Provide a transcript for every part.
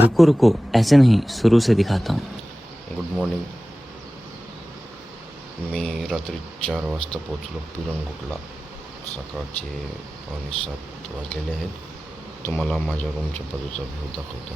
रुको रुको, ऐसे नहीं, शुरू से दिखाता हूँ। Good morning. मी रात्री 4 वाजता पोचलो पिरंगुटला. सकाळचे 6:45 वाजलेले आहेत. तुम्हाला माझ्या रूमच्या बाजूचा व्ह्यू दाखवतो.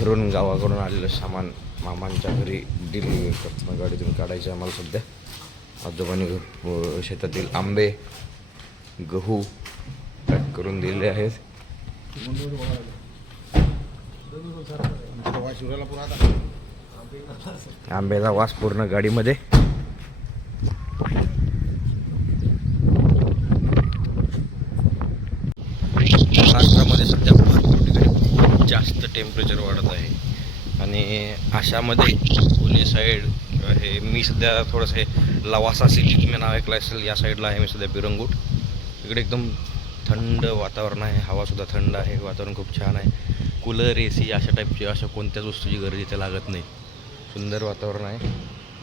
घरून गावाकडून आलेलं सामान मामांच्या घरी डिलिव्हरी करताना गाडीतून काढायचं आम्हाला. सध्या आजोबांनी शेतातील आंबे गहू पॅक करून दिलेले आहेत. आंब्याचा वास पूर्ण गाडीमध्ये. महाराष्ट्रामध्ये सध्या भरपूर ठिकाणी खूप जास्त टेम्परेचर वाढत आहे आणि अशामध्ये पुणे साईड हे मी सध्या थोडंसं हे लवासा सिटी तुम्ही नाव ऐकलं असेल, या साईडला आहे मी सध्या पिरंगुट. इकडे एकदम थंड वातावरण आहे, हवासुद्धा थंड आहे, वातावरण खूप छान आहे. कूलर AC अशा टाईपची अशा कोणत्याच वस्तूची गरज इथे लागत नाही. सुंदर वातावरण आहे.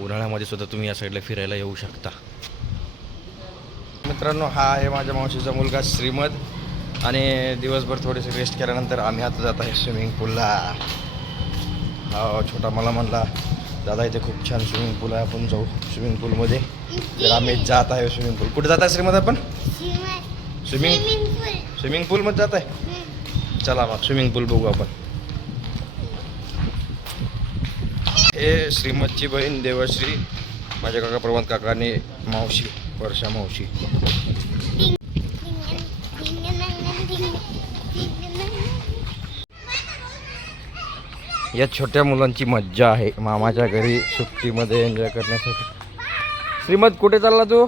उन्हाळ्यामध्ये सुद्धा तुम्ही या साईडला फिरायला येऊ शकता. मित्रांनो, हा आहे माझ्या मावशीचा मुलगा श्रीमद आणि दिवसभर थोडेसे रेस्ट केल्यानंतर आम्ही आता जात आहे स्विमिंग पूलला. हा छोटा मला म्हणला, दादा इथे खूप छान स्विमिंग पूल आहे, आपण जाऊ स्विमिंग पूलमध्ये. तर आम्ही जात आहे स्विमिंग पूल. कुठे जात आहे श्रीमद आपण? स्विमिंग पूलमध्ये जात आहे. चला मग स्विमिंग पूल बघू आपण. हे श्रीमदची बहीण देवश्री, माझ्या काका प्रवंत काका आणि मावशी वर्षा मावशी. या छोट्या मुलांची मज्जा आहे मामाच्या घरी सुट्टीमध्ये एन्जॉय करण्यासाठी. श्रीमद कुठे चालला तू?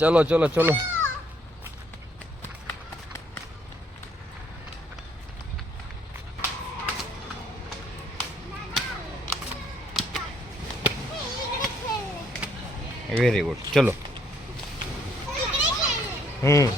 चलो चलो चलो. व्हेरी गुड, चलो. हे